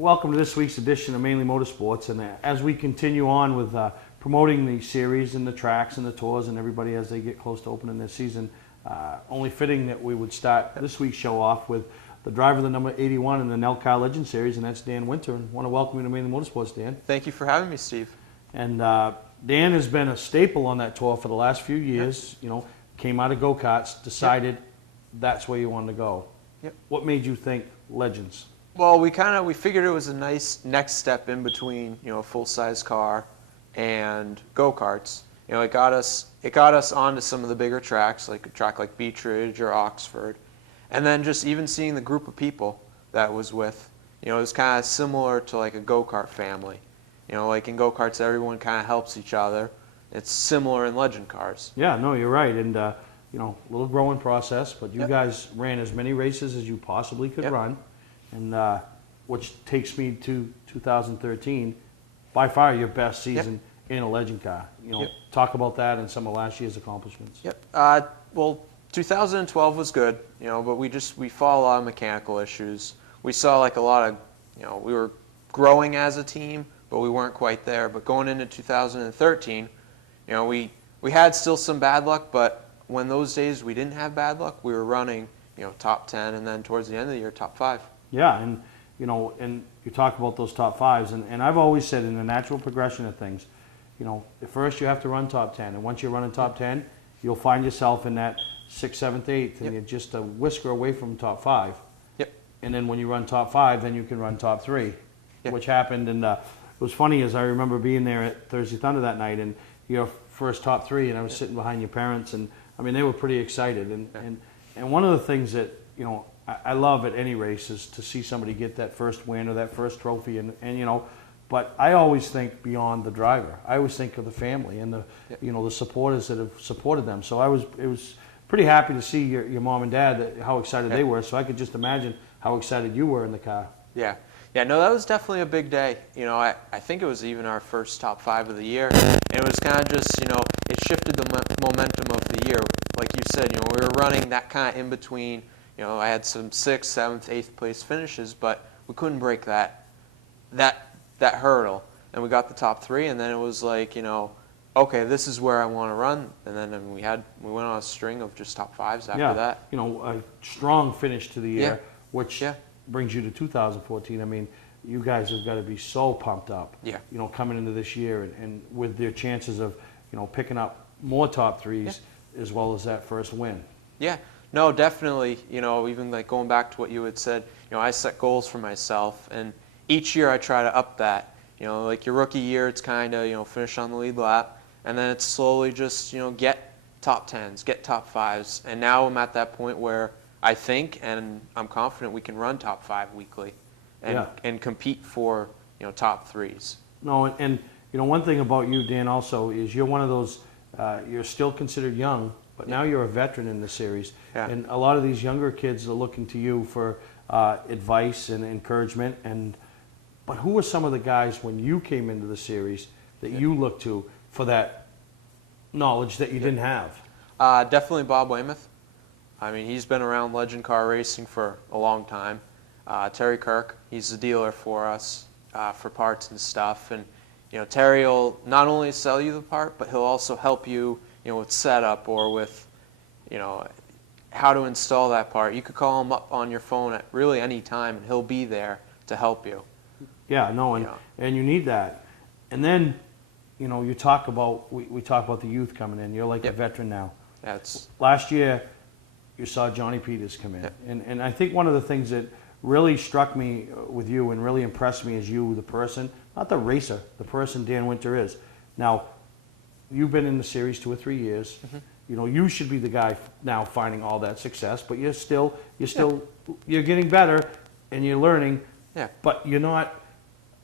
Welcome to this week's edition of Mainely Motorsports, and as we continue on with promoting the series and the tracks and the tours and everybody as they get close to opening their season, only fitting that we would start this week's show off with the driver of the number 81 in the NASCAR Legend Series, and that's Dan Winter. And I want to welcome you to Mainely Motorsports, Dan. Thank you for having me, Steve. And Dan has been a staple on that tour for the last few years. Yep. You know, came out of go-karts, decided that's where you wanted to go. Yep. What made you think Legends? Well, we figured it was a nice next step in between, a full-size car and go-karts. It got us onto some of the bigger tracks, like a track like Beech Ridge or Oxford. And then just even seeing the group of people that was with, it was kind of similar to like a go-kart family. Like in go-karts, everyone kind of helps each other. It's similar in legend cars. Yeah, no, you're right. And, a little growing process, but you guys ran as many races as you possibly could run. And which takes me to 2013, by far your best season in a legend car. Talk about that and some of last year's accomplishments. Well, 2012 was good, but we fought a lot of mechanical issues. We saw like a lot of, we were growing as a team, but we weren't quite there. But going into 2013, we had still some bad luck, but when those days we didn't have bad luck, we were running, top 10, and then towards the end of the year, top 5. Yeah, and and you talk about those top 5s, and I've always said in the natural progression of things, at first you have to run top 10, and once you're running top 10, you'll find yourself in that 6th, 7th, 8th, and you're just a whisker away from top 5. Yep. And then when you run top 5, then you can run top 3, which happened. And it was funny, as I remember being there at Thursday Thunder that night, and your first top 3, and I was sitting behind your parents, and I mean they were pretty excited. And one of the things that I love at any race is to see somebody get that first win or that first trophy, and but I always think beyond the driver. I always think of the family and the the supporters that have supported them. So it was pretty happy to see your mom and dad, how excited they were. So I could just imagine how excited you were in the car. Yeah, no, that was definitely a big day. I think it was even our first top 5 of the year, and it was kind of just it shifted the momentum of the year. Like you said, we were running that kind of in between. I had some 6th, 7th, 8th place finishes, but we couldn't break that hurdle. And we got the top 3, and then it was like, okay, this is where I want to run. And then we went on a string of just top 5s after that. A strong finish to the year, which brings you to 2014. I mean, you guys have got to be so pumped up. Coming into this year and with their chances of picking up more top 3s as well as that first win. Yeah. No, definitely. Even like going back to what you had said, I set goals for myself, and each year I try to up that. Like your rookie year, it's kind of finish on the lead lap, and then it's slowly just get top 10s, get top 5s, and now I'm at that point where I think and I'm confident we can run top 5 weekly, and compete for top 3s. No, and one thing about you, Dan, also is you're one of those. You're still considered young. But now you're a veteran in the series, and a lot of these younger kids are looking to you for advice and encouragement. But who were some of the guys when you came into the series that you looked to for that knowledge that you didn't have? Definitely Bob Weymouth. I mean, he's been around legend car racing for a long time. Terry Kirk, he's the dealer for us for parts and stuff. And Terry will not only sell you the part, but he'll also help you. With setup or with, how to install that part. You could call him up on your phone at really any time, and he'll be there to help you. Yeah, no, and you need that. And then, you talk about, we talk about the youth coming in. You're like a veteran now. Last year, you saw Johnny Peters come in. And I think one of the things that really struck me with you and really impressed me is you, the person, not the racer, the person Dan Winter is. Now, you've been in the series 2 or 3 years. You should be the guy now finding all that success, but you're getting better and you're learning. But you're not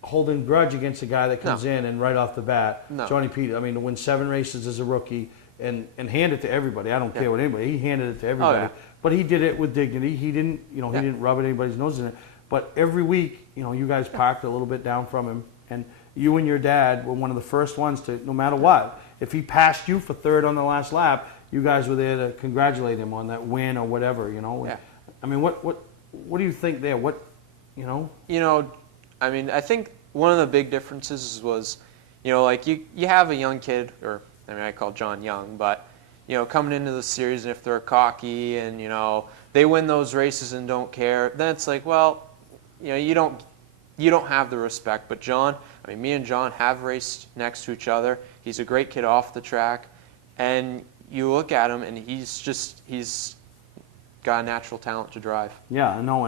holding grudge against a guy that comes in and right off the bat, Johnny Peters. I mean, to win 7 races as a rookie and hand it to everybody. I don't care what anybody. He handed it to everybody, but he did it with dignity. He didn't, he didn't rub anybody's nose in it. But every week, you guys parked a little bit down from him, and you and your dad were one of the first ones to, no matter what. If he passed you for 3rd on the last lap, you guys were there to congratulate him on that win or whatever, I mean, what do you think there? I mean, I think one of the big differences was, you know, like you have a young kid, or I mean, I call John young, but you know, coming into the series, and if they're cocky and you know they win those races and don't care, then it's like, well, you know, you don't have the respect. But John, I mean, me and John have raced next to each other. He's a great kid off the track, and you look at him, and he's got a natural talent to drive. Yeah, I know,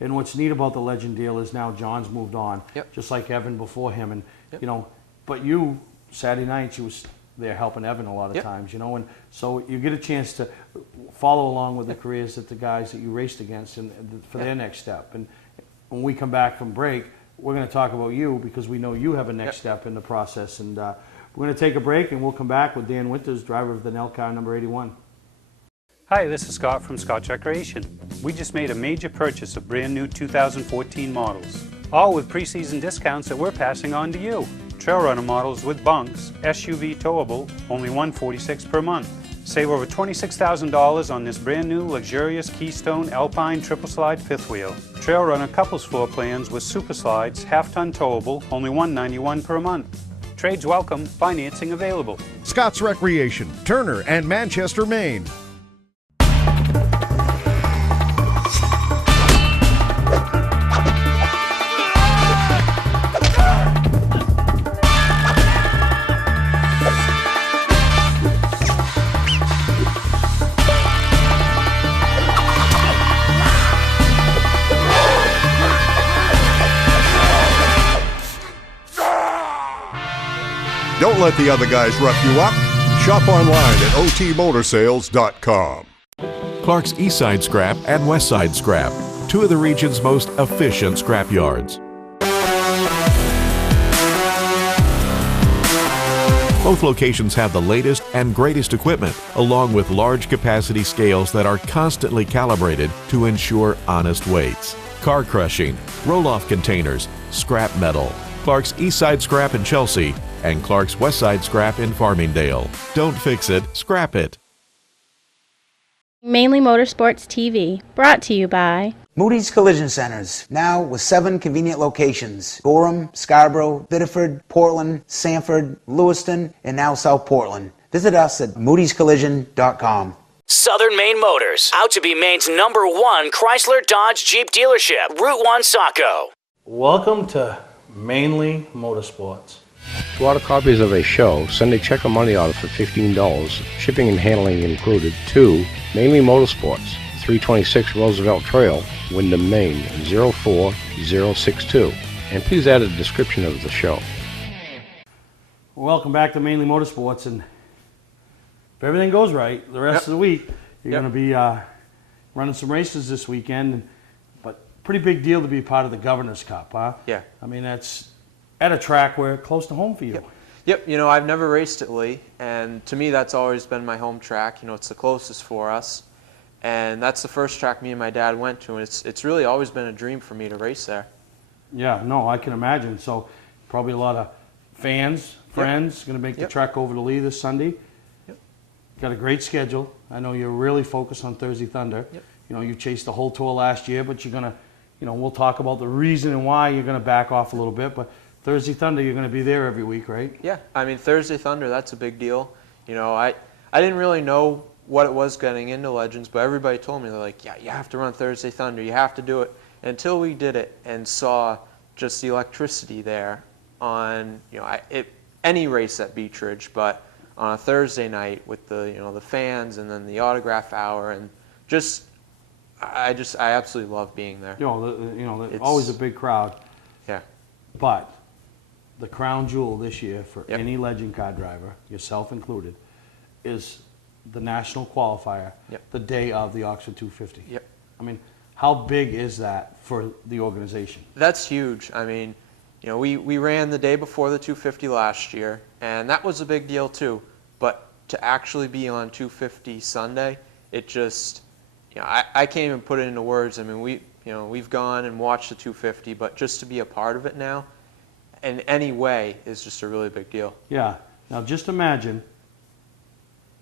and what's neat about the Legend deal is now John's moved on, just like Evan before him, and you know, but you Saturday nights you was there helping Evan a lot of times, you know, and so you get a chance to follow along with the careers that the guys that you raced against and for their next step. And when we come back from break, we're going to talk about you because we know you have a next step in the process. And we're going to take a break, and we'll come back with Dan Winters, driver of the Nell car number 81. Hi, this is Scott from Scott's Recreation. We just made a major purchase of brand new 2014 models, all with preseason discounts that we're passing on to you. Trail Runner models with bunks, SUV towable, only $146 per month. Save over $26,000 on this brand new luxurious Keystone Alpine triple slide fifth wheel. Trail Runner couples floor plans with super slides, half-ton towable, only $191 per month. Trades welcome, financing available. Scott's Recreation, Turner and Manchester, Maine. Don't let the other guys rough you up. Shop online at otmotorsales.com. Clark's Eastside Scrap and Westside Scrap, two of the region's most efficient scrap yards. Both locations have the latest and greatest equipment, along with large capacity scales that are constantly calibrated to ensure honest weights. Car crushing, roll-off containers, scrap metal. Clark's Eastside Scrap in Chelsea and Clark's Westside Scrap in Farmingdale. Don't fix it, scrap it. Mainely Motorsports TV, brought to you by Moody's Collision Centers, now with 7 convenient locations: Gorham, Scarborough, Biddeford, Portland, Sanford, Lewiston, and now South Portland. Visit us at moodyscollision.com. Southern Maine Motors, out to be Maine's #1 Chrysler Dodge Jeep dealership, Route 1 Saco. Welcome to Mainely Motorsports. To order copies of a show, send a check or money order for $15, shipping and handling included, to Mainely Motorsports, 326 Roosevelt Trail, Windham, Maine, 04062. And please add a description of the show. Welcome back to Mainly Motorsports, and if everything goes right, the rest of the week, you're going to be running some races this weekend, but pretty big deal to be part of the Governor's Cup, huh? Yeah. I mean, that's at a track where close to home for you. Yep. You know, I've never raced at Lee, and to me that's always been my home track. You know, it's the closest for us, and that's the first track me and my dad went to, and it's really always been a dream for me to race there. Yeah, no, I can imagine. So probably a lot of fans, friends, going to make the trek over to Lee this Sunday. Yep. Got a great schedule. I know you're really focused on Thursday Thunder. Yep. You know, you chased the whole tour last year, but you're going to, you know, we'll talk about the reason and why you're going to back off a little bit, but Thursday Thunder, you're going to be there every week, right? Yeah, I mean, Thursday Thunder, that's a big deal. You know, I didn't really know what it was getting into Legends, but everybody told me, they're like, yeah, you have to run Thursday Thunder, you have to do it. And until we did it and saw just the electricity there on, you know, any race at Beech Ridge, but on a Thursday night with the, you know, the fans and then the autograph hour, and just, I absolutely love being there. You know, it's always a big crowd. Yeah. But the crown jewel this year for any Legend car driver, yourself included, is the national qualifier, the day of the Oxford 250. Yep. I mean, how big is that for the organization? That's huge. I mean, you know, we ran the day before the 250 last year, and that was a big deal too. But to actually be on 250 Sunday, it just, you know, I can't even put it into words. I mean, we've gone and watched the 250, but just to be a part of it now, in any way, is just a really big deal. Yeah. Now just imagine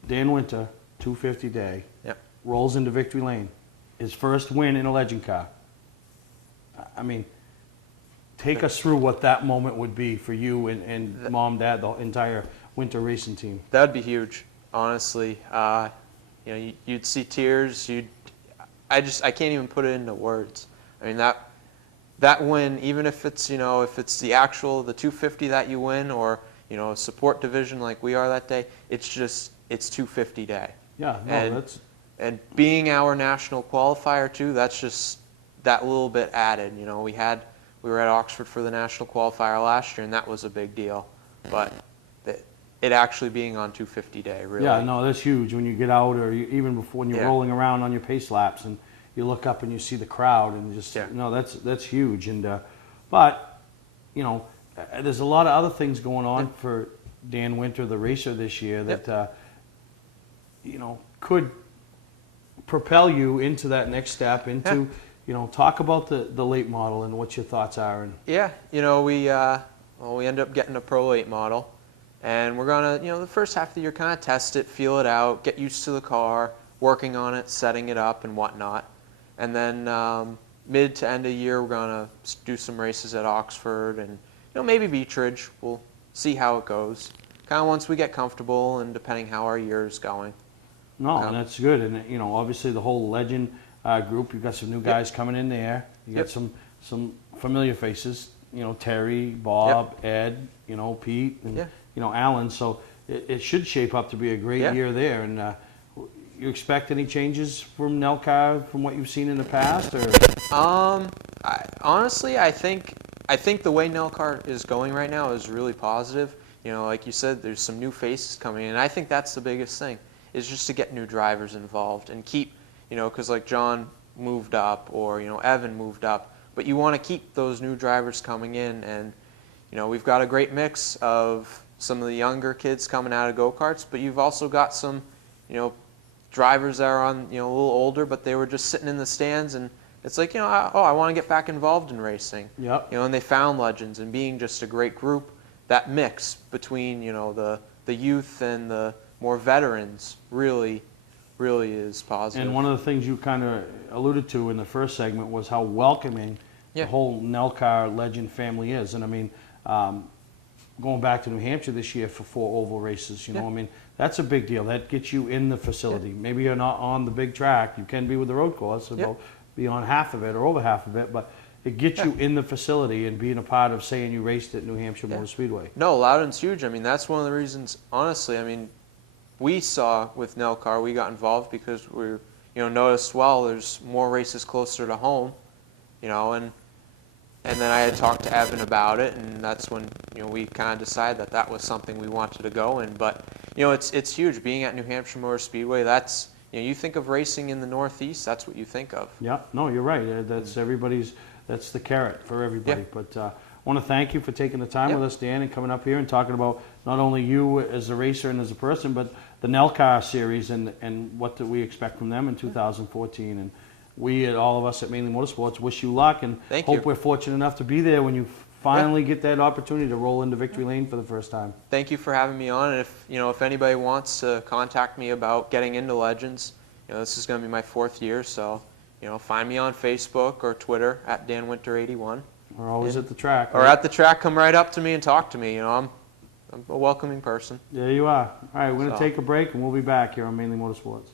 Dan Winter, 250 day, rolls into victory lane. His first win in a Legend car. I mean, take us through what that moment would be for you and Mom, Dad, the entire winter racing team. That'd be huge, honestly. You know, you'd see tears. I can't even put it into words. I mean, that win, even if it's, you know, if it's the 250 that you win, or, you know, a support division like we are that day, it's 250 day. Yeah, no, and being our national qualifier too, that's just that little bit added. You know, we were at Oxford for the national qualifier last year, and that was a big deal. But it actually being on 250 day, really. Yeah, no, that's huge when you get out, or even before when you're rolling around on your pace laps and you look up and you see the crowd, and just no, that's huge. And but you know, there's a lot of other things going on for Dan Winter, the racer, this year that you know, could propel you into that next step, into you know, talk about the late model and what your thoughts are. And yeah, you know, we ended up getting a Pro Late model, and we're gonna, you know, the first half of the year kind of test it, feel it out, get used to the car, working on it, setting it up and whatnot. And then mid to end of the year, we're gonna do some races at Oxford and, you know, maybe Beechridge. We'll see how it goes. Kind of once we get comfortable, and depending how our year is going. No, and that's good. And you know, obviously the whole Legend group, you've got some new guys coming in there. You got some familiar faces. You know, Terry, Bob, Ed. You know, Pete, and you know, Alan. So it should shape up to be a great year there. And you expect any changes from NELCAR from what you've seen in the past, or? Honestly, I think the way NELCAR is going right now is really positive. You know, like you said, there's some new faces coming in, and I think that's the biggest thing, is just to get new drivers involved and keep, you know, because like John moved up, or, you know, Evan moved up, but you want to keep those new drivers coming in. And, you know, we've got a great mix of some of the younger kids coming out of go-karts, but you've also got some, you know, drivers that are on, you know, a little older, but they were just sitting in the stands, and it's like, you know, I want to get back involved in racing. Yep. You know, and they found Legends, and being just a great group, that mix between, you know, the youth and the more veterans really is positive. And one of the things you kind of alluded to in the first segment was how welcoming the whole NELCAR Legend family is. And I mean, going back to New Hampshire this year for 4 oval races, you know, I mean, that's a big deal. That gets you in the facility. Maybe you're not on the big track. You can be with the road course, so be on half of it or over half of it, but it gets you in the facility and being a part of saying you raced at New Hampshire Motor Speedway. No, Loudon's huge. I mean, that's one of the reasons, honestly, I mean, we saw with NELCAR, we got involved because we, you know, noticed, well, there's more races closer to home, you know, and then I had talked to Evan about it, and that's when, you know, we kind of decided that was something we wanted to go in. But, you know, it's huge. Being at New Hampshire Motor Speedway, that's, you know, you think of racing in the Northeast, that's what you think of. Yeah, no, you're right. That's that's the carrot for everybody. But I want to thank you for taking the time with us, Dan, and coming up here and talking about not only you as a racer and as a person, but the NELCAR series and what do we expect from them in 2014. And we, all of us at Mainely Motorsports, wish you luck, and hope we're fortunate enough to be there when you finally get that opportunity to roll into victory lane for the first time. Thank you for having me on. And if anybody wants to contact me about getting into Legends, you know, this is going to be my 4th year, so, you know, find me on Facebook or Twitter at DanWinter81. We're always at the track. Or at the track, come right up to me and talk to me. You know, I'm a welcoming person. There you are. All right, we're going to take a break, and we'll be back here on Mainly Motorsports.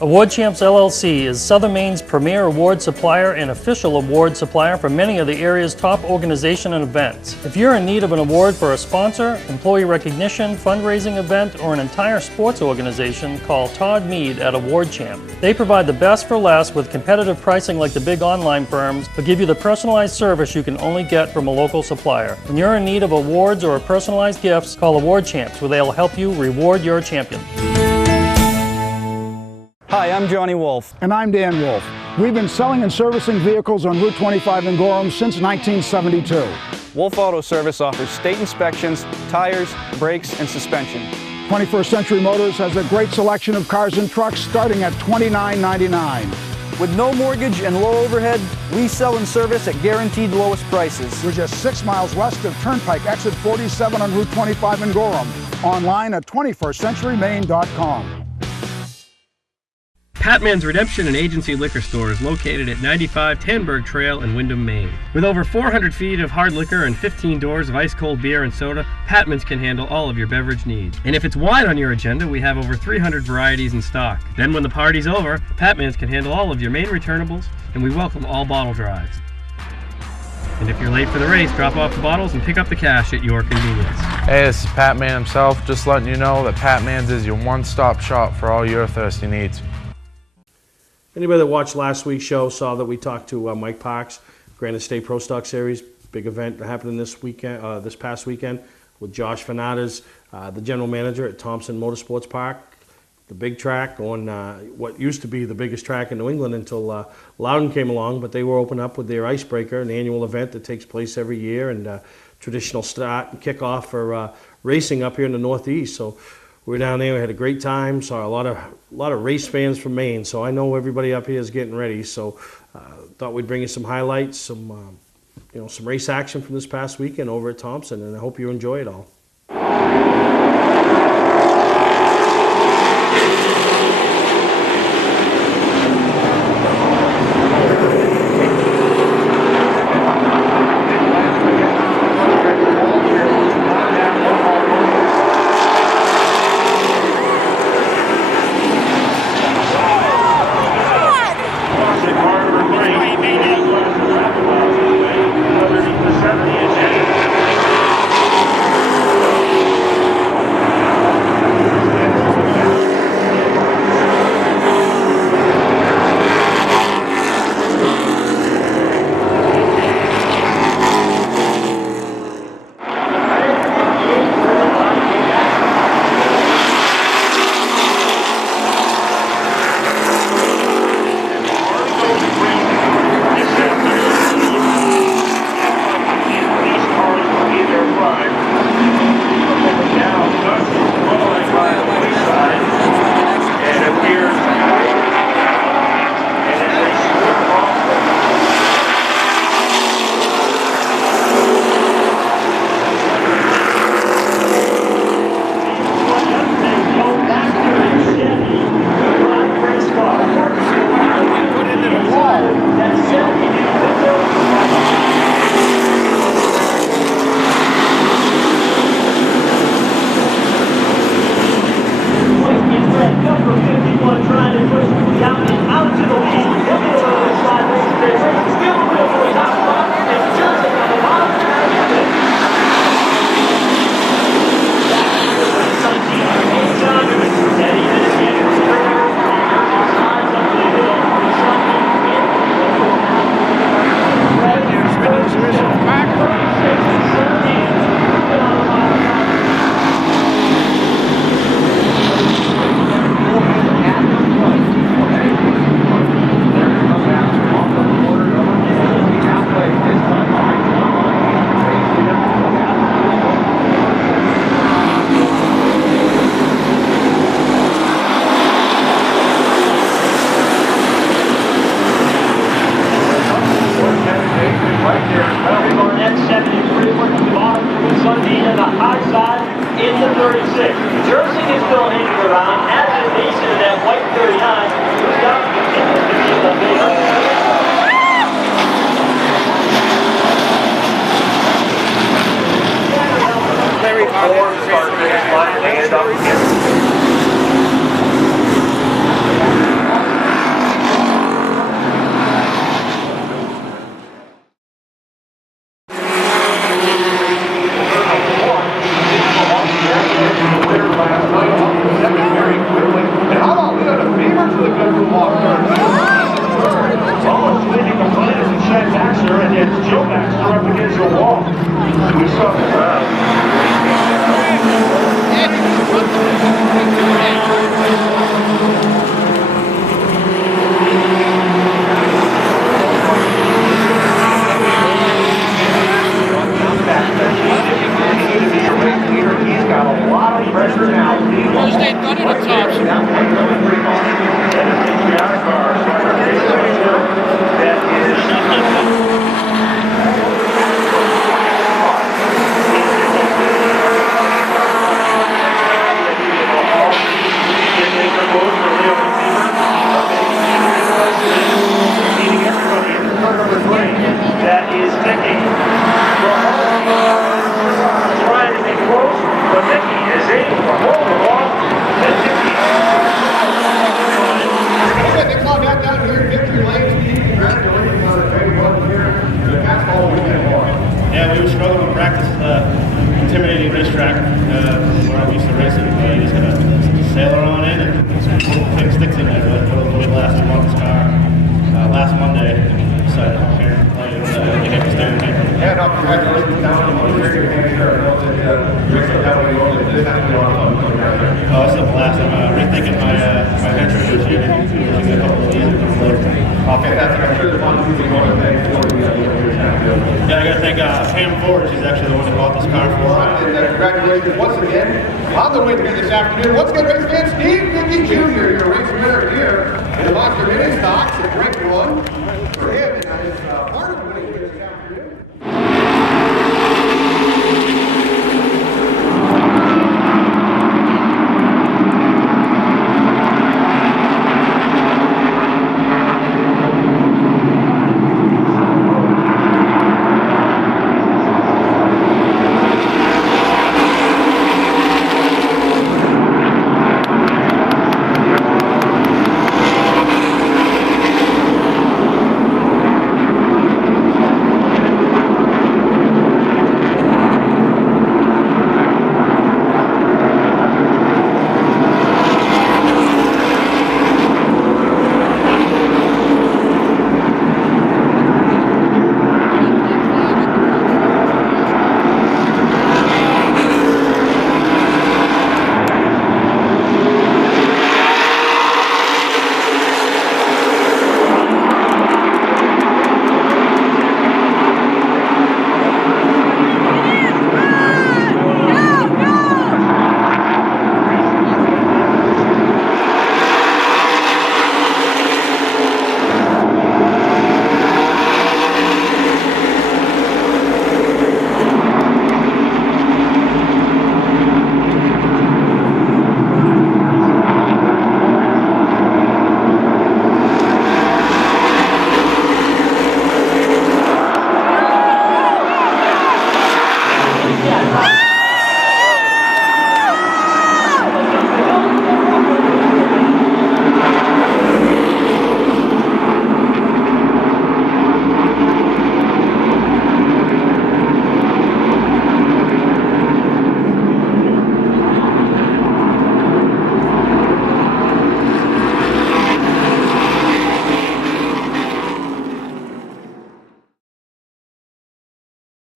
Award Champs LLC is Southern Maine's premier award supplier and official award supplier for many of the area's top organizations and events. If you're in need of an award for a sponsor, employee recognition, fundraising event, or an entire sports organization, call Todd Mead at Award Champ. They provide the best for less with competitive pricing like the big online firms, but give you the personalized service you can only get from a local supplier. When you're in need of awards or personalized gifts, call Award Champs, where they'll help you reward your champion. Hi, I'm Johnny Wolf. And I'm Dan Wolf. We've been selling and servicing vehicles on Route 25 in Gorham since 1972. Wolf Auto Service offers state inspections, tires, brakes, and suspension. 21st Century Motors has a great selection of cars and trucks starting at $29.99. With no mortgage and low overhead, we sell and service at guaranteed lowest prices. We're just 6 miles west of Turnpike, exit 47 on Route 25 in Gorham. Online at 21stcenturymaine.com. Patman's Redemption and Agency Liquor Store is located at 95 Tanberg Trail in Windham, Maine. With over 400 feet of hard liquor and 15 doors of ice-cold beer and soda, Patman's can handle all of your beverage needs. And if it's wine on your agenda, we have over 300 varieties in stock. Then when the party's over, Patman's can handle all of your main returnables, and we welcome all bottle drives. And if you're late for the race, drop off the bottles and pick up the cash at your convenience. Hey, this is Pat Man himself, just letting you know that Pat Man's is your one-stop shop for all your thirsty needs. Anybody that watched last week's show saw that we talked to Mike Parks, Granite State Pro Stock Series, big event happening this weekend, this past weekend, with Josh Fernandez, the general manager at Thompson Motorsports Park, the big track on what used to be the biggest track in New England until Loudon came along, but they were open up with their Icebreaker, an annual event that takes place every year, and traditional start and kickoff for racing up here in the Northeast. So we were down there, we had a great time, saw a lot of race fans from Maine, so I know everybody up here is getting ready. So thought we'd bring you some highlights, some some race action from this past weekend over at Thompson, and I hope you enjoy it all. Congratulations down on the motor. Your hand sure. I know that you're so that way normally, but this time we don't come down there. Oh, it's a blast. I'm rethinking my venture this year. Using a couple of years. Fantastic. I'm sure there's a lot of people you want to thank for Yeah, I got to thank Pam Ford. She's actually the one that bought this car for us. And congratulations once again on the win here this afternoon. Once again, race fan Steve Dickey Jr., your race winner here in the Monster Mini Stocks. A great one for him, and that is part of winning here this afternoon.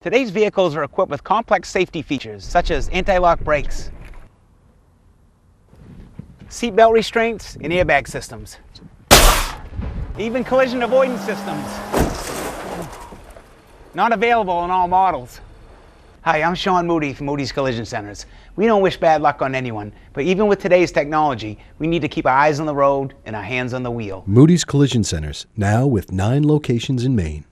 Today's vehicles are equipped with complex safety features such as anti-lock brakes, seatbelt restraints, and airbag systems. Even collision avoidance systems. Not available in all models. Hi, I'm Sean Moody from Moody's Collision Centers. We don't wish bad luck on anyone, but even with today's technology, we need to keep our eyes on the road and our hands on the wheel. Moody's Collision Centers, now with 9 locations in Maine.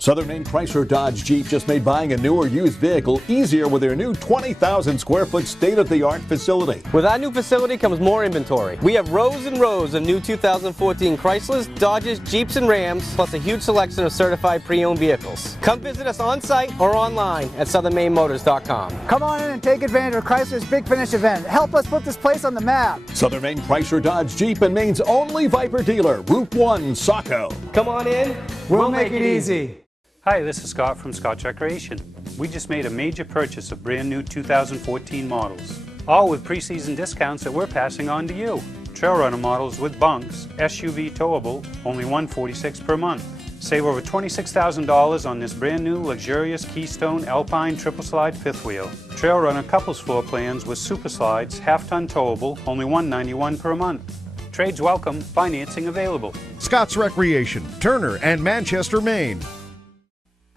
Southern Maine Chrysler Dodge Jeep just made buying a new or used vehicle easier with their new 20,000 square foot state-of-the-art facility. With our new facility comes more inventory. We have rows and rows of new 2014 Chryslers, Dodges, Jeeps, and Rams, plus a huge selection of certified pre-owned vehicles. Come visit us on site or online at southernmainmotors.com. Come on in and take advantage of Chrysler's Big Finish event. Help us put this place on the map. Southern Maine Chrysler Dodge Jeep and Maine's only Viper dealer, Route 1, Saco. Come on in. We'll make it easy. Hi, this is Scott from Scott Recreation. We just made a major purchase of brand new 2014 models, all with pre-season discounts that we're passing on to you. Trail Runner models with bunks, SUV towable, only $146 per month. Save over $26,000 on this brand new luxurious Keystone Alpine triple slide fifth wheel. Trail Runner couples floor plans with super slides, half-ton towable, only $191 per month. Trades welcome, financing available. Scott's Recreation, Turner and Manchester, Maine.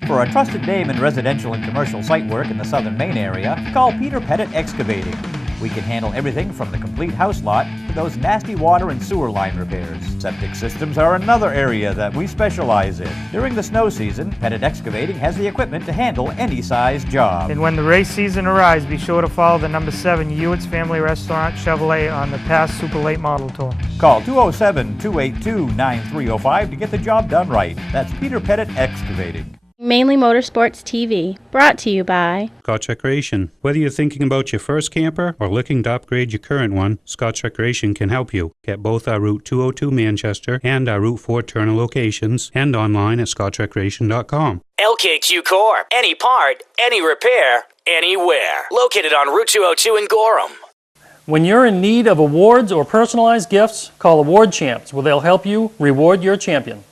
For a trusted name in residential and commercial site work in the Southern Maine area, call Peter Pettit Excavating. We can handle everything from the complete house lot to those nasty water and sewer line repairs. Septic systems are another area that we specialize in. During the snow season, Pettit Excavating has the equipment to handle any size job. And when the race season arrives, be sure to follow the number 7 Hewitt's Family Restaurant Chevrolet on the past Super Late Model Tour. Call 207-282-9305 to get the job done right. That's Peter Pettit Excavating. Mainely Motorsports TV, brought to you by Scotch Recreation. Whether you're thinking about your first camper or looking to upgrade your current one, Scotch Recreation can help you. Get both our Route 202 Manchester and our Route 4 Turner locations and online at scotchrecreation.com. LKQ Corp. Any part, any repair, anywhere. Located on Route 202 in Gorham. When you're in need of awards or personalized gifts, call Award Champs, where they'll help you reward your champion.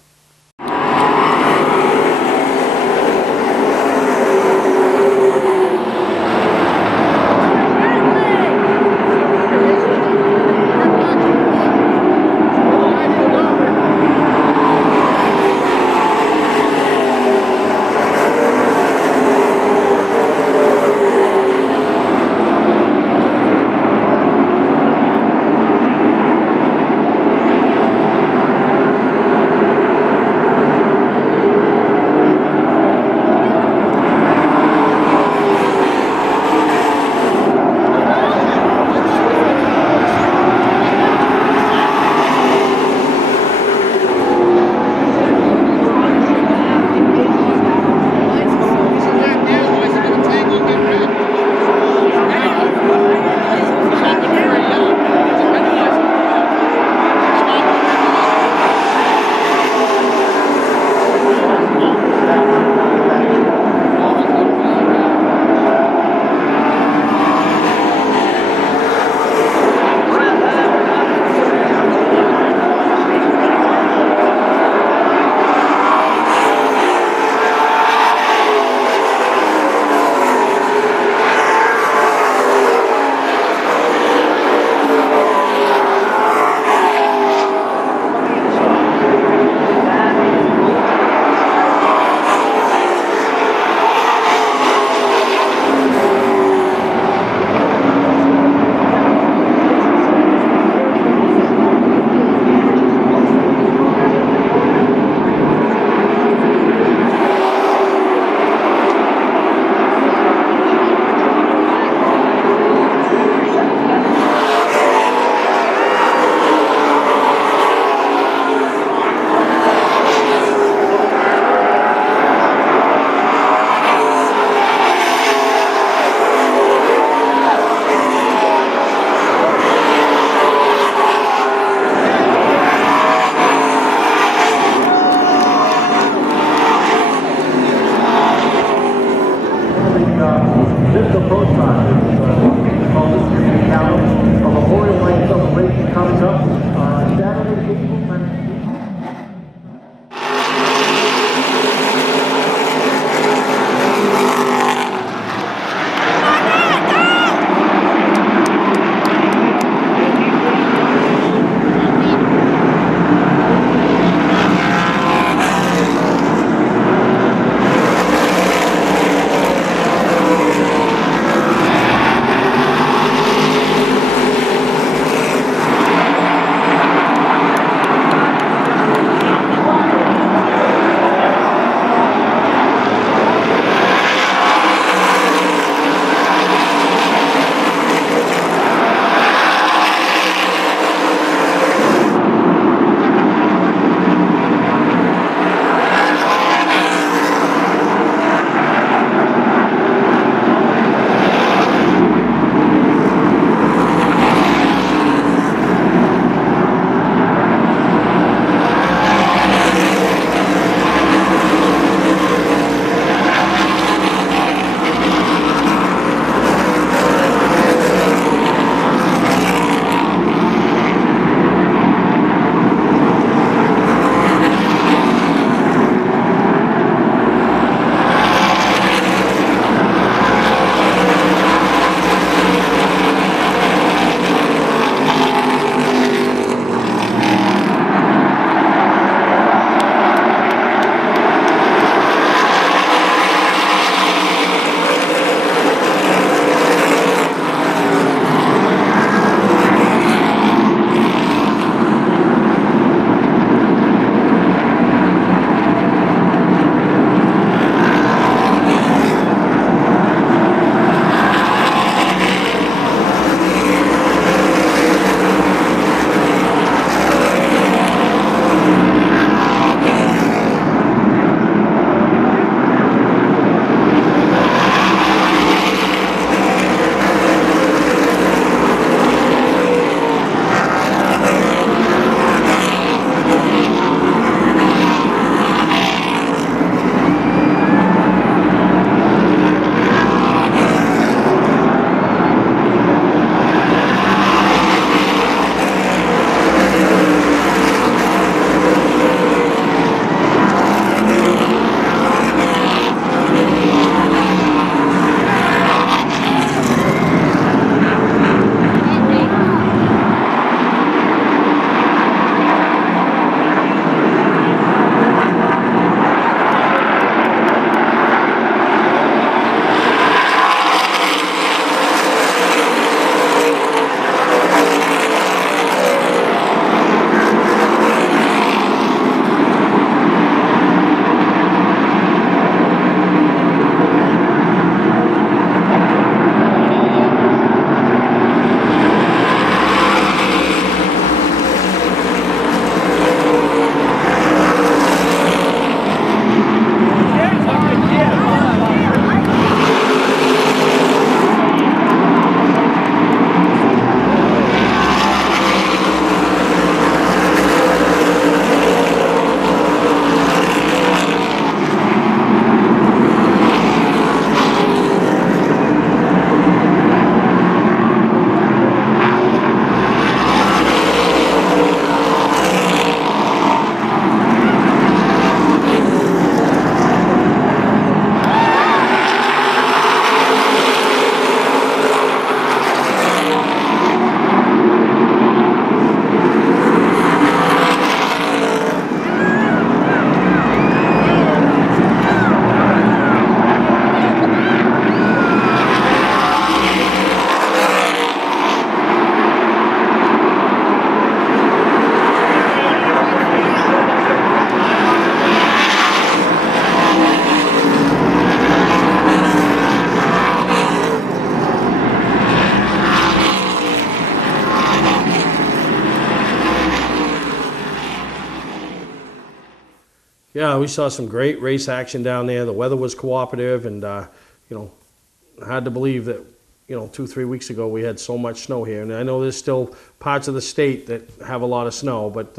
Yeah, we saw some great race action down there. The weather was cooperative, and hard to believe that 2-3 weeks ago we had so much snow here. And I know there's still parts of the state that have a lot of snow, but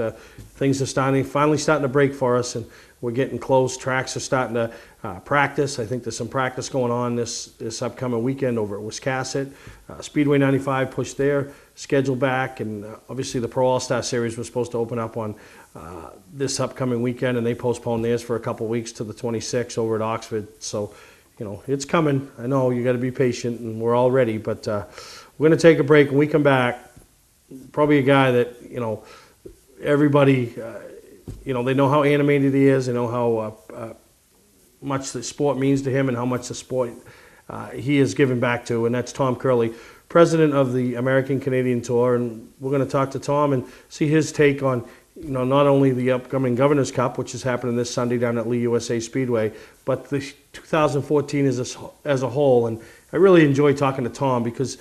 things are finally starting to break for us, and we're getting close. Tracks are starting to practice. I think there's some practice going on this upcoming weekend over at Wiscasset. Speedway 95 pushed their schedule back, and obviously the Pro All-Star Series was supposed to open up on this upcoming weekend, and they postponed theirs for a couple weeks to the 26th over at Oxford. So, it's coming. I know you got to be patient, and we're all ready, but we're going to take a break. When we come back, probably a guy that, everybody, they know how animated he is. They know how much the sport means to him and how much the sport he is giving back to, and that's Tom Curley, president of the American Canadian Tour. And we're going to talk to Tom and see his take on, not only the upcoming Governor's Cup, which is happening this Sunday down at Lee USA Speedway, but the 2014 as a whole. And I really enjoy talking to Tom because,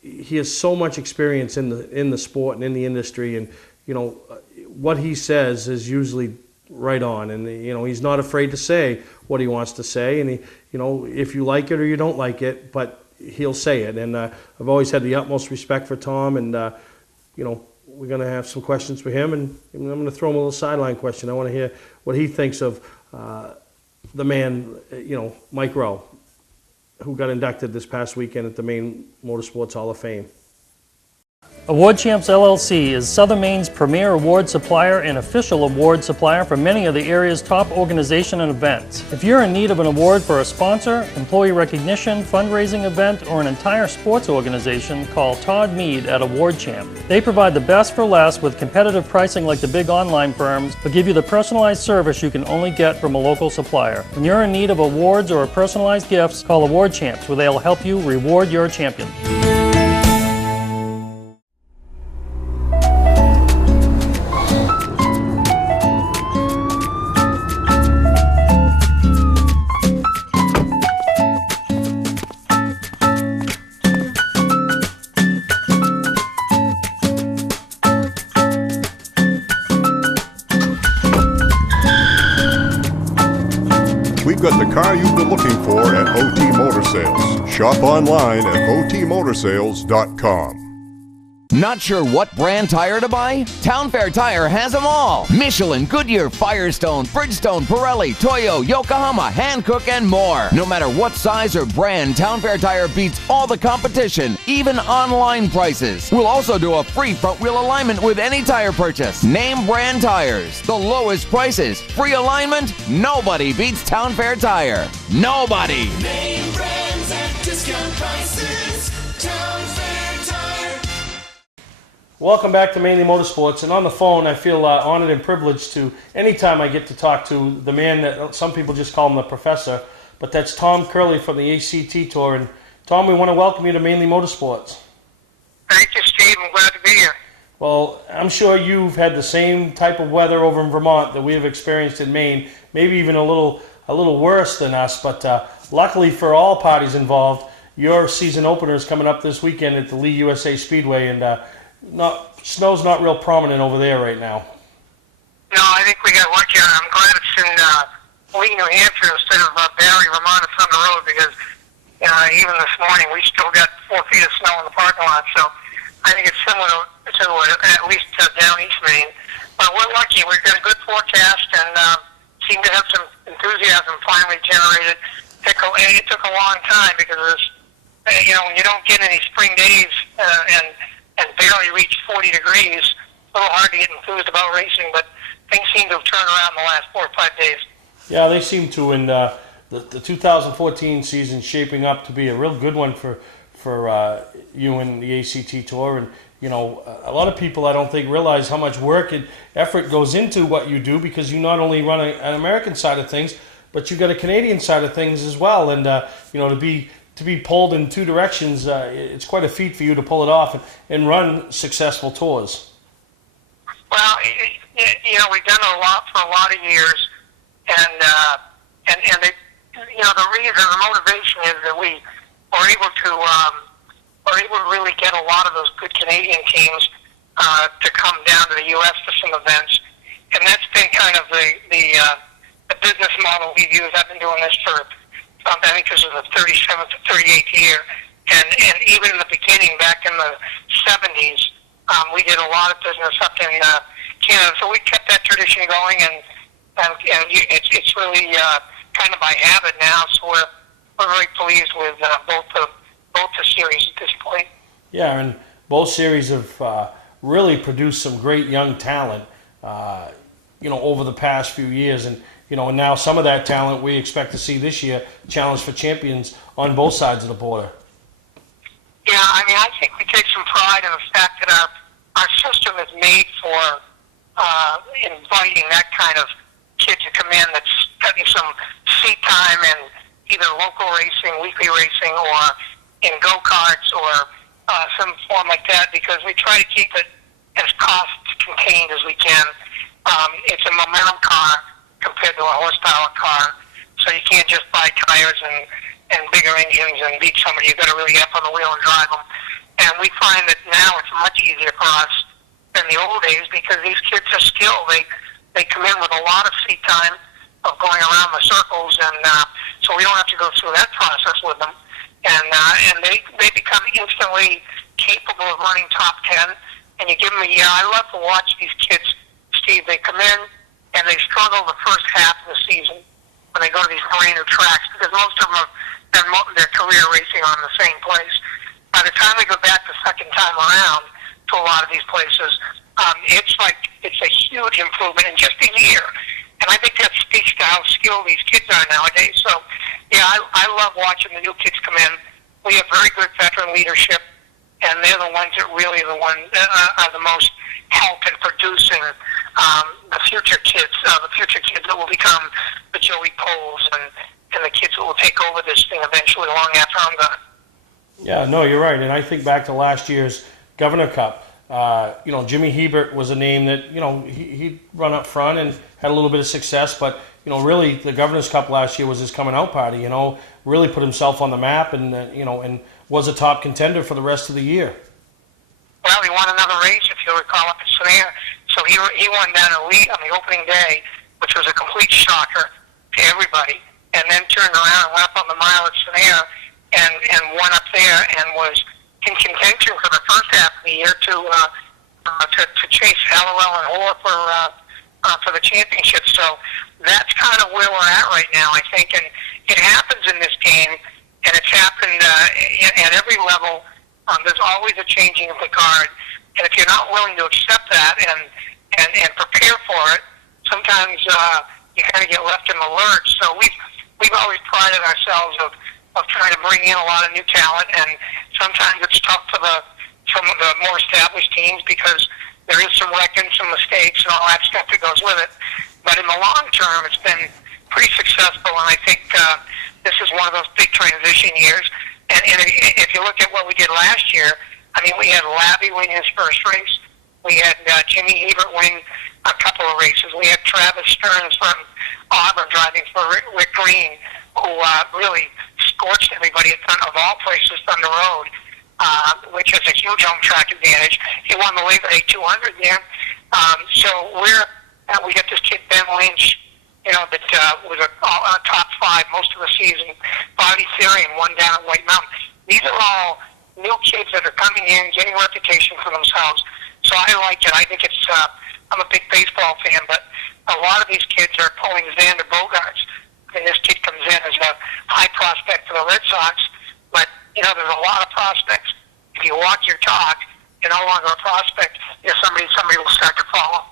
he has so much experience in the sport and in the industry, and what he says is usually right on, and he's not afraid to say what he wants to say, and if you like it or you don't like it, but he'll say it. And I've always had the utmost respect for Tom, and we're going to have some questions for him, and I'm going to throw him a little sideline question. I want to hear what he thinks of the man, Mike Rowe, who got inducted this past weekend at the Maine Motorsports Hall of Fame. Award Champs LLC is Southern Maine's premier award supplier and official award supplier for many of the area's top organizations and events. If you're in need of an award for a sponsor, employee recognition, fundraising event, or an entire sports organization, call Todd Mead at Award Champ. They provide the best for less with competitive pricing like the big online firms, but give you the personalized service you can only get from a local supplier. When you're in need of awards or personalized gifts, call Award Champs, where they'll help you reward your champion. We've got the car you've been looking for at OT Motor Sales. Shop online at otmotorsales.com. Not sure what brand tire to buy? Town Fair Tire has them all. Michelin, Goodyear, Firestone, Bridgestone, Pirelli, Toyo, Yokohama, Hankook, and more. No matter what size or brand, Town Fair Tire beats all the competition, even online prices. We'll also do a free front wheel alignment with any tire purchase. Name brand tires, the lowest prices, free alignment. Nobody beats Town Fair Tire. Nobody. Name brands at discount prices. Town Fair Tire. Welcome back to Mainely Motorsports, and on the phone I feel honored and privileged to, anytime I get to talk to the man that some people just call him the professor, but that's Tom Curley from the ACT Tour. And Tom, we want to welcome you to Mainely Motorsports. Thank you, Steve. I'm glad to be here. Well, I'm sure you've had the same type of weather over in Vermont that we have experienced in Maine, maybe even a little worse than us, but luckily for all parties involved, your season opener is coming up this weekend at the Lee USA Speedway, and snow's not real prominent over there right now. No, I think we got lucky. I'm glad it's in Lee, New Hampshire instead of Barry, Vermont. It's on the road because even this morning we still got 4 feet of snow in the parking lot. So I think it's similar to at least down East Maine. But we're lucky. We've got a good forecast and seem to have some enthusiasm finally generated. It took a long time because when you don't get any spring days and barely reach 40 degrees, it's a little hard to get enthused about racing, but things seem to have turned around in the last 4 or 5 days. Yeah, they seem to, and the 2014 season shaping up to be a real good one for you and the ACT Tour. And a lot of people I don't think realize how much work and effort goes into what you do, because you not only run an American side of things, but you got a Canadian side of things as well. And to be pulled in two directions, it's quite a feat for you to pull it off and run successful tours. Well, we've done it a lot for a lot of years, and they, the reason, the motivation is that we were able to really get a lot of those good Canadian teams to come down to the U.S. for some events, and that's been kind of the business model we've used. I've been doing this for, I think this is the 37th or 38th year, and even in the beginning, back in the 70s, we did a lot of business up in Canada, so we kept that tradition going, and it's really kind of by habit now, so we're very pleased with both the series at this point. Yeah, and both series have really produced some great young talent, over the past few years, and now some of that talent we expect to see this year challenge for champions on both sides of the border. Yeah, I think we take some pride in the fact that our system is made for inviting that kind of kid to come in that's getting some seat time in either local racing, weekly racing, or in go-karts or some form like that, because we try to keep it as cost-contained as we can. It's a momentum car compared to a horsepower car, so you can't just buy tires and bigger engines and beat somebody. You've got to really get up on the wheel and drive them. And we find that now it's much easier for us than the old days because these kids are skilled. They come in with a lot of seat time of going around the circles, and so we don't have to go through that process with them. And they become instantly capable of running top 10. And you give them a year. I love to watch these kids, Steve. They come in and they struggle the first half of the season when they go to these brand new tracks because most of them have done their career racing on the same place. By the time they go back the second time around to a lot of these places, it's a huge improvement in just a year. And I think that speaks to how skilled these kids are nowadays. So, yeah, I love watching the new kids come in. We have very good veteran leadership, and they're the ones that really are the most help in producing the future kids that will become the Joey Poles and the kids that will take over this thing eventually long after I'm gone. Yeah, no, you're right. And I think back to last year's Governor Cup. Jimmy Hebert was a name that, he'd run up front and had a little bit of success, but, really the Governor's Cup last year was his coming out party, really put himself on the map and, and was a top contender for the rest of the year. Well, he won another race, if you'll recall, up at Sonera. So he won down a lead on the opening day, which was a complete shocker to everybody, and then turned around and went up on the mile at Sonera and won up there and was in contention for the first half of the year to chase Hallowell and Hoare for the championship. So that's kind of where we're at right now, I think. And it happens in this game, and it's happened at every level. There's always a changing of the guard, and if you're not willing to accept that and prepare for it, sometimes you kind of get left in the lurch. So we've always prided ourselves of trying to bring in a lot of new talent, and sometimes it's tough for some of the more established teams because there is some wrecking, some mistakes, and all that stuff that goes with it. But in the long term, it's been pretty successful, and I think this is one of those big transition years. And if you look at what we did last year, we had Labby win his first race. We had Jimmy Hebert win a couple of races. We had Travis Stearns from Auburn driving for Rick Green, who really scorched everybody of all places on the road, which is a huge home track advantage. He won the Labor Day 200 there. So we got this kid, Ben Lynch, that was a top 5 most of the season. Bobby Therian won down at White Mountain. These are all new kids that are coming in, getting a reputation for themselves. So I like it. I think it's, I'm a big baseball fan, but a lot of these kids are pulling Xander Bogaerts. And this kid comes in as a high prospect for the Red Sox, but, there's a lot of prospects. If you walk your talk, you're no longer a prospect. Somebody will start to follow.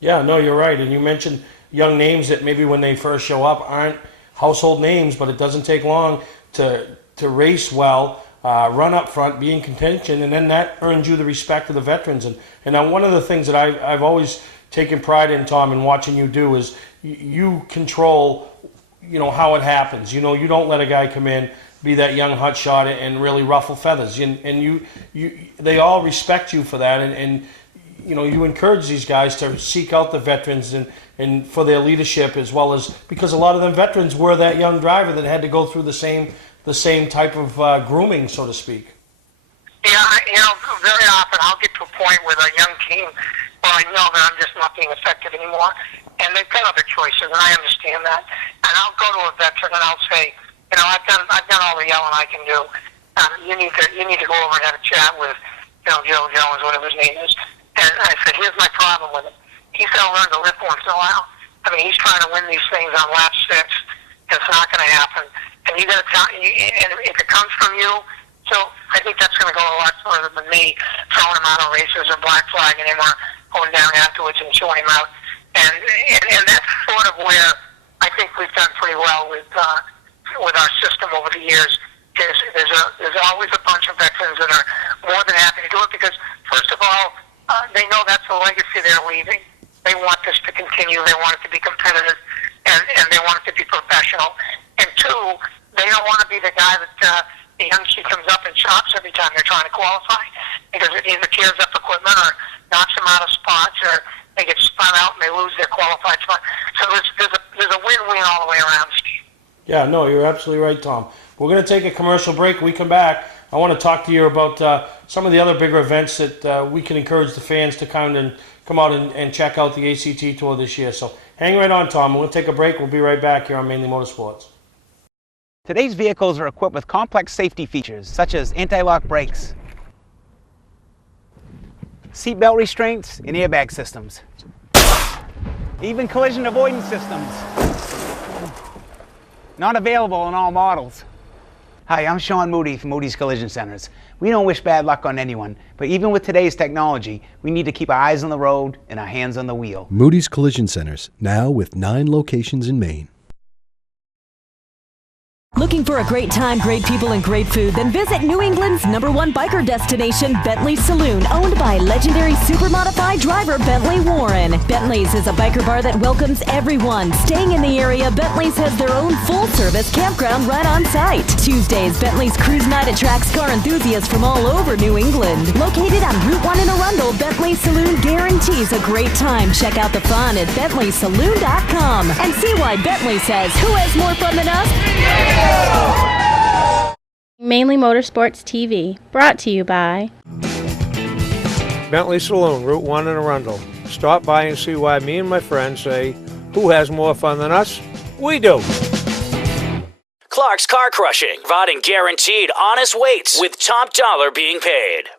Yeah, no, you're right. And you mentioned young names that maybe when they first show up aren't household names, but it doesn't take long to race well, run up front, be in contention, and then that earns you the respect of the veterans. And now one of the things that I've always taken pride in, Tom, and watching you do is you control, how it happens. You don't let a guy come in, be that young hotshot and really ruffle feathers. And they all respect you for that. And you encourage these guys to seek out the veterans and for their leadership, as well as because a lot of them veterans were that young driver that had to go through the same type of grooming, so to speak. Yeah, very often I'll get to a point with a young team or I know that I'm just not being effective anymore. And they've got other choices, and I understand that. And I'll go to a veteran and I'll say, you know, I've done all the yelling I can do. You need to go over and have a chat with, you know, Joe Jones, whatever his name is. And I said, here's my problem with it. He's got to learn to lift once in a while. I mean, he's trying to win these things on lap 6. It's not going to happen. And you got to tell, and if it comes from you, so I think that's going to go a lot further than me throwing him out on races or black flagging him or going down afterwards and chewing him out. And that's sort of where I think we've done pretty well with our system over the years. There's always a bunch of veterans that are more than happy to do it because, first of all, they know that's the legacy they're leaving. They want this to continue. They want it to be competitive, and they want it to be professional. And two, they don't want to be the guy that the youngster comes up and chops every time they're trying to qualify because it either tears up equipment or knocks them out of spots or they get spun out and they lose their qualified spot. So there's a win-win all the way around, Steve. Yeah, no, you're absolutely right, Tom. We're going to take a commercial break. When we come back, I want to talk to you about some of the other bigger events that we can encourage the fans to come out and check out the ACT Tour this year. So hang right on, Tom. We'll take a break. We'll be right back here on Mainely Motorsports. Today's vehicles are equipped with complex safety features such as anti-lock brakes, seatbelt restraints, and airbag systems. Even collision avoidance systems. Not available in all models. Hi, I'm Sean Moody from Moody's Collision Centers. We don't wish bad luck on anyone, but even with today's technology, we need to keep our eyes on the road and our hands on the wheel. Moody's Collision Centers, now with 9 locations in Maine. Looking for a great time, great people, and great food? Then visit New England's #1 biker destination, Bentley's Saloon, owned by legendary super-modified driver Bentley Warren. Bentley's is a biker bar that welcomes everyone. Staying in the area, Bentley's has their own full-service campground right on site. Tuesdays, Bentley's Cruise Night attracts car enthusiasts from all over New England. Located on Route 1 in Arundel, Bentley's Saloon guarantees a great time. Check out the fun at BentleySaloon.com and see why Bentley says, who has more fun than us? Mainely Motorsports TV, brought to you by Bentley Saloon, Route 1 in Arundel. Stop by and see why me and my friends say, who has more fun than us? We do. Clark's Car Crushing, providing guaranteed honest weights with top dollar being paid.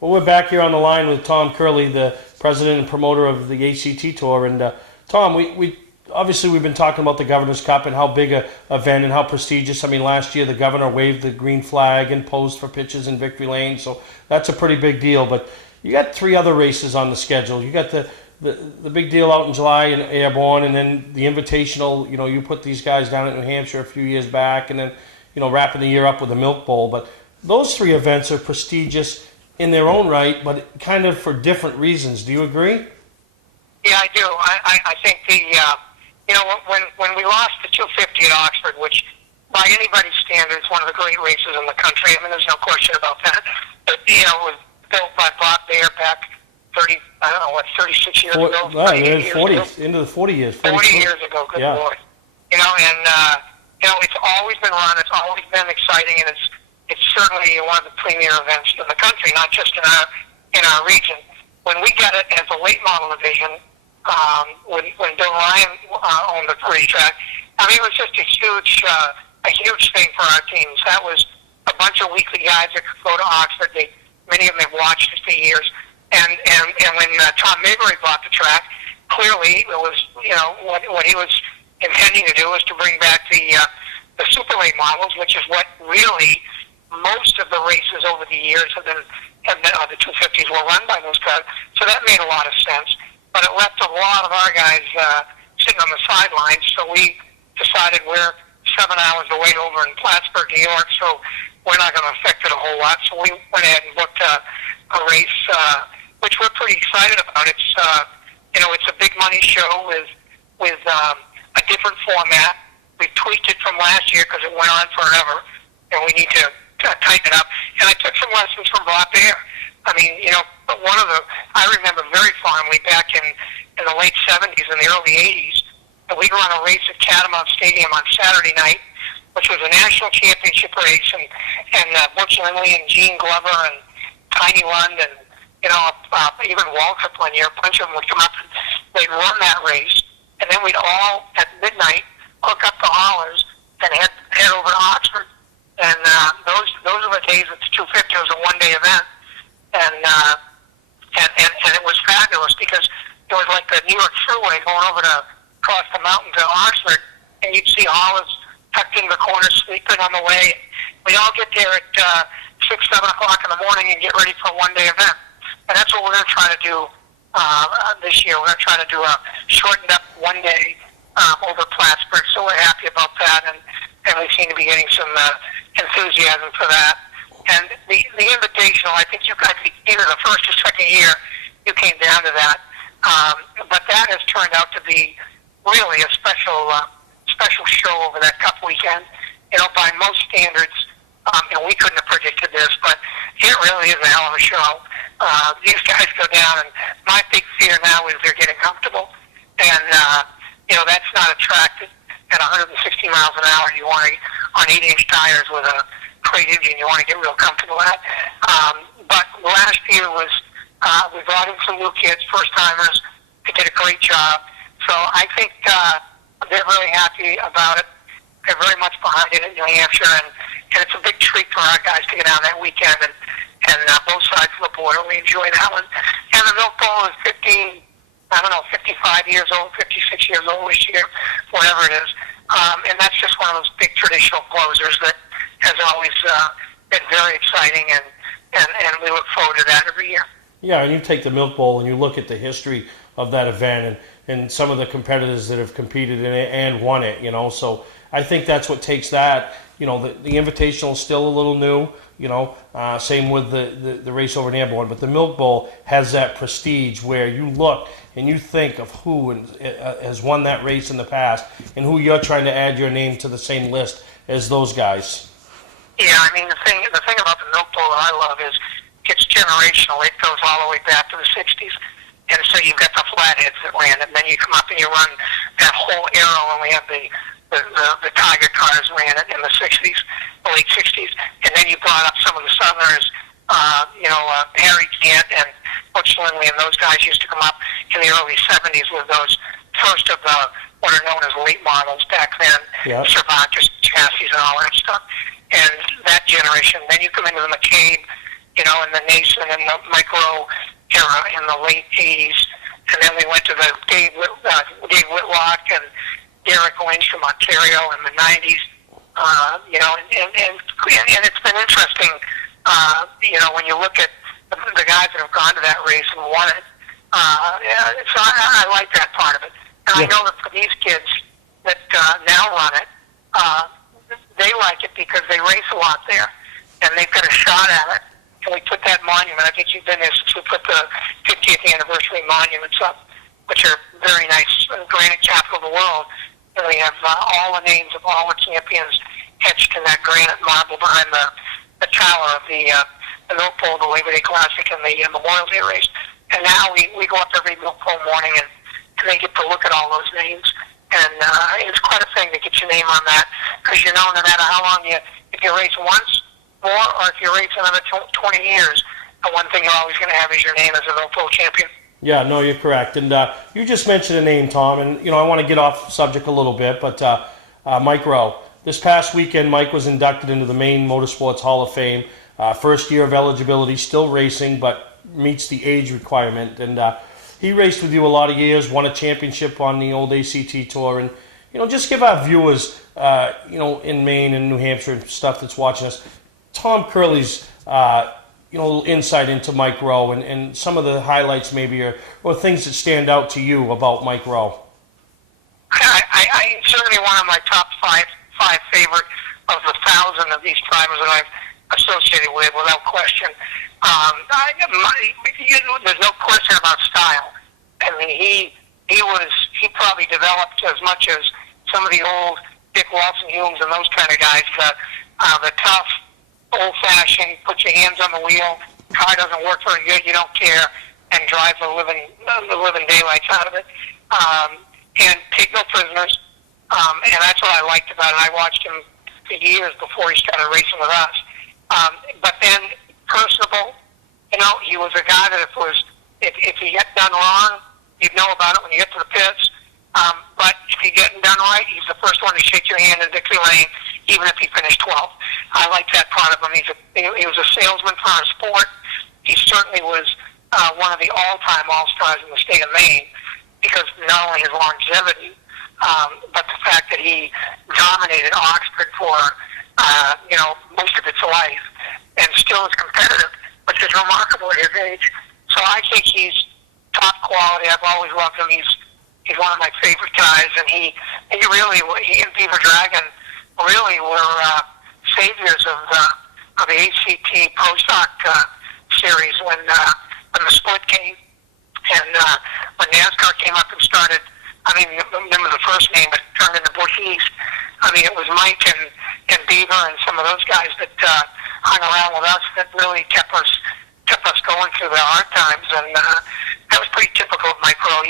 Well, we're back here on the line with Tom Curley, the president and promoter of the ACT Tour. And Tom, we obviously we've been talking about the Governor's Cup and how big a event and how prestigious. I mean, last year the governor waved the green flag and posed for pictures in Victory Lane, so that's a pretty big deal. But you got 3 other races on the schedule. You got the big deal out in July in Airborne, and then the Invitational. You know, you put these guys down at New Hampshire a few years back, and then, you know, wrapping the year up with the Milk Bowl. But those 3 events are prestigious in their own right, but kind of for different reasons. Do you agree? Yeah, I do. I think you know, when we lost the 250 at Oxford, which by anybody's standards, one of the great races in the country. I mean, there's no question about that. But, you know, it was built by Bob Baer back 36 years ago. Into the 40 years. 40 years ago, good Lord. You know, and, you know, it's always been run. It's always been exciting, and it's certainly one of the premier events in the country, not just in our region. When we got it as a late model division, when Bill Ryan owned the racetrack, I mean, it was just a huge thing for our teams. That was a bunch of weekly guys that could go to Oxford. Many of them have watched it for years. And when Tom Mayberry bought the track, clearly it was, you know, what he was intending to do was to bring back the super late models, which is what really most of the races over the years have been the 250s were run by those cars. So that made a lot of sense. But it left a lot of our guys sitting on the sidelines, so we decided we're 7 hours away over in Plattsburgh, New York, so we're not going to affect it a whole lot. So we went ahead and booked a race, which we're pretty excited about. It's you know, it's a big money show with a different format. We tweaked it from last year because it went on forever, and we need to tighten it up. And I took some lessons from Bob Baer. I mean, you know, I remember very fondly back in the late 70s and the early 80s, that we'd run a race at Catamount Stadium on Saturday night, which was a national championship race, and Butch Lindley and Gene Glover and Tiny Lund and, you even Waltrip one year, a bunch of them would come up and they'd run that race, and then we'd all, at midnight, hook up the haulers and head over to Oxford. And those are the days that the 250 was a one-day event. And it was fabulous because it was like the New York Thruway going over to across the mountain to Oxford, and you'd see haulers tucked in the corner sleeping on the way. We all get there at 6, 7 o'clock in the morning and get ready for a one-day event. And that's what we're going to try to do this year. We're going to try to do a shortened up one-day over Plattsburgh, so we're happy about that, and we seem to be getting some enthusiasm for that. And the Invitational, I think either the first or second year you came down to that, but that has turned out to be really a special show over that Cup weekend. By most standards, and we couldn't have predicted this, but it really is a hell of a show. These guys go down, and my big fear now is they're getting comfortable, and that's not a track that at 160 miles an hour you want to, on 8-inch tires with a crate engine, you want to get real comfortable at. But last year was, we brought in some new kids, first-timers. They did a great job. So I think they're really happy about it. They're very much behind it in New Hampshire, and it's a big treat for our guys to get down that weekend, and both sides of the border, we enjoy that one. And the Milk Bowl is 55 years old, 56 years old this year, whatever it is. And that's just one of those big traditional closers that has always been very exciting, and we look forward to that every year. Yeah, and you take the Milk Bowl and you look at the history of that event and some of the competitors that have competed in it and won it, so I think that's what takes that. The Invitational is still a little new, same with the race over in Airborne, but the Milk Bowl has that prestige where you look and you think of who has won that race in the past and who you're trying to add your name to the same list as those guys. Yeah, I mean, the thing about the Milk Bowl that I love is it's generational. It goes all the way back to the 60s. And so you've got the flatheads that ran it, and then you come up and you run that whole era when we have the Tiger cars ran it in the 60s, the late 60s. And then you brought up some of the Southerners, Harry Gant and Butch Lindley, and those guys used to come up in the early 70s with those first of the what are known as late models back then, yep. Cervantes chassis and all that stuff. And that generation. Then you come into the McCabe, and the Nason and the Micro era in the late 80s. And then we went to the Dave Whitlock and Derek Lynch from Ontario in the 90s. And it's been interesting, when you look at the guys that have gone to that race and won it. So I like that part of it. And I know that for these kids that now run it, they like it because they race a lot there, and they've got a shot at it. And we put that monument, I think you've been there since we put the 50th anniversary monuments up, which are very nice, Granite capital of the world. And we have all the names of all the champions etched in that granite marble behind the tower of the Milk Bowl, the Labor Day Classic, and the Memorial Day race. And now we go up every Milk Bowl morning and they get to look at all those names. And it's quite a thing to get your name on that, because no matter how long if you race once more or if you race another 20 years, the one thing you're always going to have is your name as a Milk Bowl champion. Yeah, no, you're correct. And you just mentioned a name, Tom, and I want to get off subject a little bit, but Mike Rowe. This past weekend, Mike was inducted into the Maine Motorsports Hall of Fame. First year of eligibility, still racing, but meets the age requirement. And he raced with you a lot of years, won a championship on the old ACT Tour. And, just give our viewers, in Maine and New Hampshire and stuff that's watching us, Tom Curley's, little insight into Mike Rowe and some of the highlights maybe or things that stand out to you about Mike Rowe. I certainly one of my top five favorite of the 1,000 of these drivers that I've associated with, without question. There's no question about style. I mean, he probably developed as much as some of the old Dick Walton Humes and those kind of guys. The tough, old-fashioned, put your hands on the wheel. Car doesn't work very good, you don't care, and drive the living daylights out of it. And take no prisoners. And that's what I liked about it. I watched him for years before he started racing with us. But then personable, You know, he was a guy that if he got done wrong, you'd know about it when you get to the pits. But if you get him done right, he's the first one to shake your hand in Dixie Lane, even if he finished 12th. I like that part of him. He was a salesman for our sport. He certainly was one of the all-time all-stars in the state of Maine, because not only his longevity, but the fact that he dominated Oxford for most of its life, and still is competitive, which is remarkable at his age. So I think he's top quality. I've always loved him. He's one of my favorite guys, and he and Beaver Dragon really were saviors of the ACT Pro Stock series when the split came, and when NASCAR came up and started. I mean, remember the first name, but turned into Busch East. I mean, it was Mike and Beaver and some of those guys that hung around with us that really kept us going through the hard times, and that was pretty typical of Mike Rowe.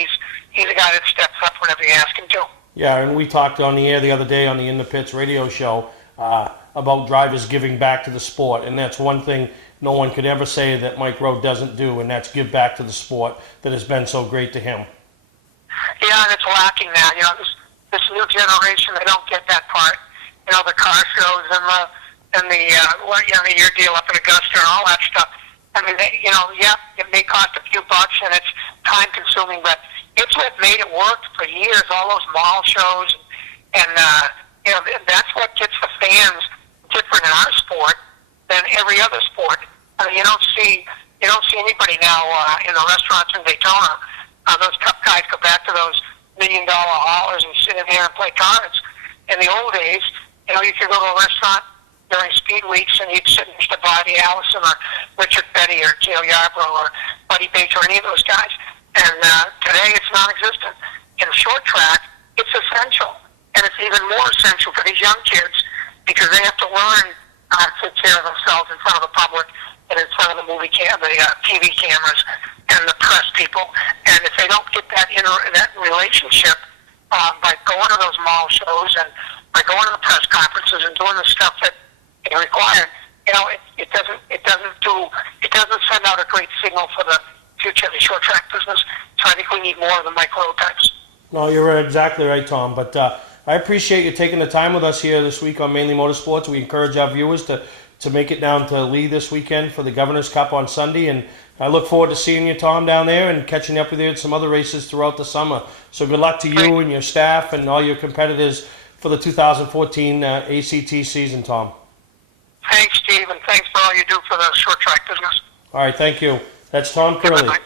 He's a guy that steps up whenever you ask him to. Yeah, and we talked on the air the other day on the In the Pits radio show about drivers giving back to the sport, and that's one thing no one could ever say that Mike Rowe doesn't do, and that's give back to the sport that has been so great to him. Yeah, and it's lacking now. You know, this new generation, they don't get that part. You know, the car shows and the year deal up in Augusta and all that stuff. I mean, it may cost a few bucks and it's time consuming, but it's what made it work for years. All those mall shows, and that's what gets the fans different in our sport than every other sport. I mean, you don't see anybody now in the restaurants in Daytona. Those cup guys go back to those $1 million haulers and sit in there and play cards. In the old days, you could go to a restaurant during speed weeks and you'd sit next to Bobby Allison or Richard Petty or Gio Yarbrough or Buddy Baker or any of those guys. And today it's non-existent. In short track, it's essential. And it's even more essential for these young kids because they have to learn how to take care of themselves in front of the public and in front of the TV cameras and the press people. And if they don't get that relationship by going to those mall shows and by going to the press conferences and doing the stuff that is required, it doesn't send out a great signal for the future of the short track business. So I think we need more of the micro types. No, you're exactly right, Tom. But I appreciate you taking the time with us here this week on Mainly Motorsports. We encourage our viewers to make it down to Lee this weekend for the Governor's Cup on Sunday, and I look forward to seeing you, Tom, down there and catching up with you at some other races throughout the summer. So good luck to you and your staff and all your competitors for the 2014 ACT season, Tom. Thanks, Steve, and thanks for all you do for the short track business. All right, thank you. That's Tom Curley.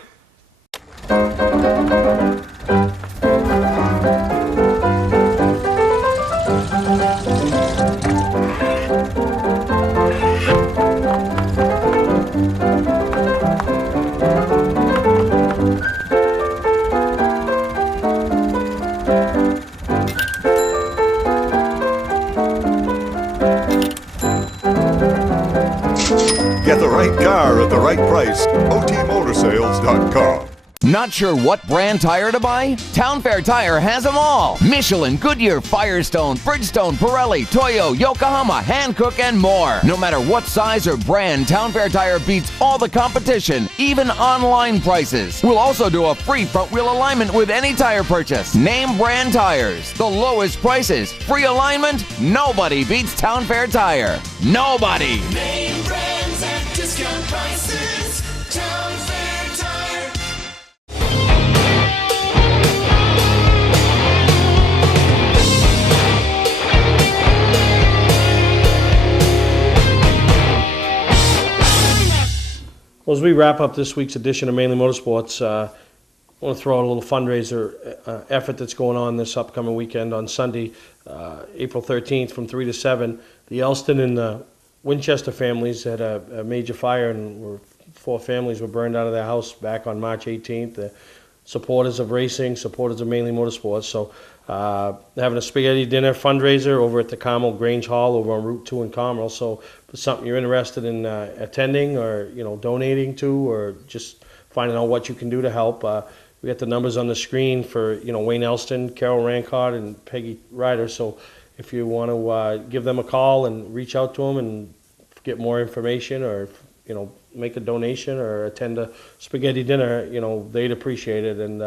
Get the right car at the right price. OTMotorsales.com. Not sure what brand tire to buy? Town Fair Tire has them all. Michelin, Goodyear, Firestone, Bridgestone, Pirelli, Toyo, Yokohama, Hankook, and more. No matter what size or brand, Town Fair Tire beats all the competition, even online prices. We'll also do a free front wheel alignment with any tire purchase. Name brand tires, the lowest prices, free alignment. Nobody beats Town Fair Tire. Nobody. Name brands at discount prices. Town Fair Tire. Well, as we wrap up this week's edition of Mainly Motorsports, I want to throw out a little fundraiser effort that's going on this upcoming weekend on Sunday, April 13th from 3 to 7. The Elston and the Winchester families had a major fire, and 4 families were burned out of their house back on March 18th. The supporters of racing, supporters of Mainly Motorsports. So they're having a spaghetti dinner fundraiser over at the Carmel Grange Hall over on Route 2 in Carmel. So if it's something you're interested in attending or donating to, or just finding out what you can do to help, we got the numbers on the screen for Wayne Elston, Carol Rancott, and Peggy Ryder. So if you want to give them a call and reach out to them and get more information, or make a donation or attend a spaghetti dinner, they'd appreciate it. And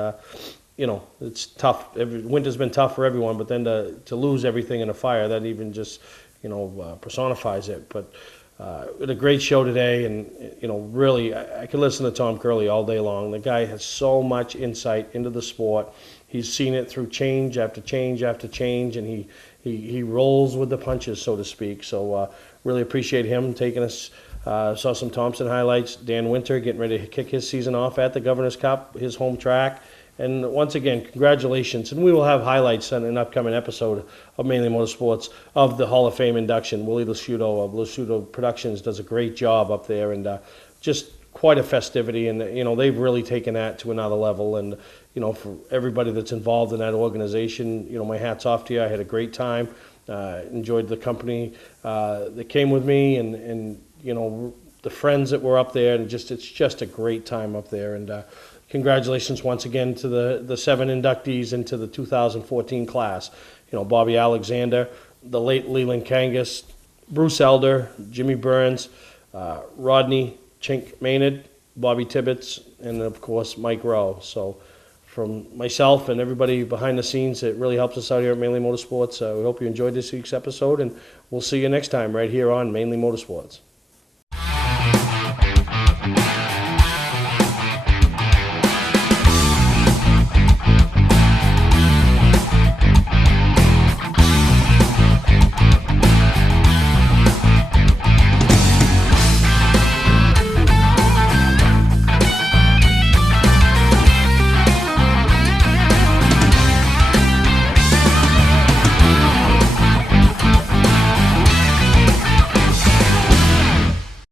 it's tough. Winter's been tough for everyone, but then to lose everything in a fire, that even just personifies it. But we had a great show today, and really, I could listen to Tom Curley all day long. The guy has so much insight into the sport. He's seen it through change after change after change, and he rolls with the punches, so to speak. So really appreciate him taking us. Saw some Thompson highlights. Dan Winter getting ready to kick his season off at the Governor's Cup, his home track. And once again, congratulations. And we will have highlights on an upcoming episode of Mainely Motorsports of the Hall of Fame induction. Willie Lasciuto of Lasciuto Productions does a great job up there, and just quite a festivity. And, they've really taken that to another level. And, for everybody that's involved in that organization, my hat's off to you. I had a great time. Enjoyed the company that came with me, and the friends that were up there. And it's just a great time up there. And congratulations once again to the 7 inductees into the 2014 class. Bobby Alexander, the late Leland Kangas, Bruce Elder, Jimmy Burns, Rodney Chink Maynard, Bobby Tibbetts, and of course Mike Rowe. So from myself and everybody behind the scenes, it really helps us out here at Mainly Motorsports. We hope you enjoyed this week's episode, and we'll see you next time right here on Mainly Motorsports.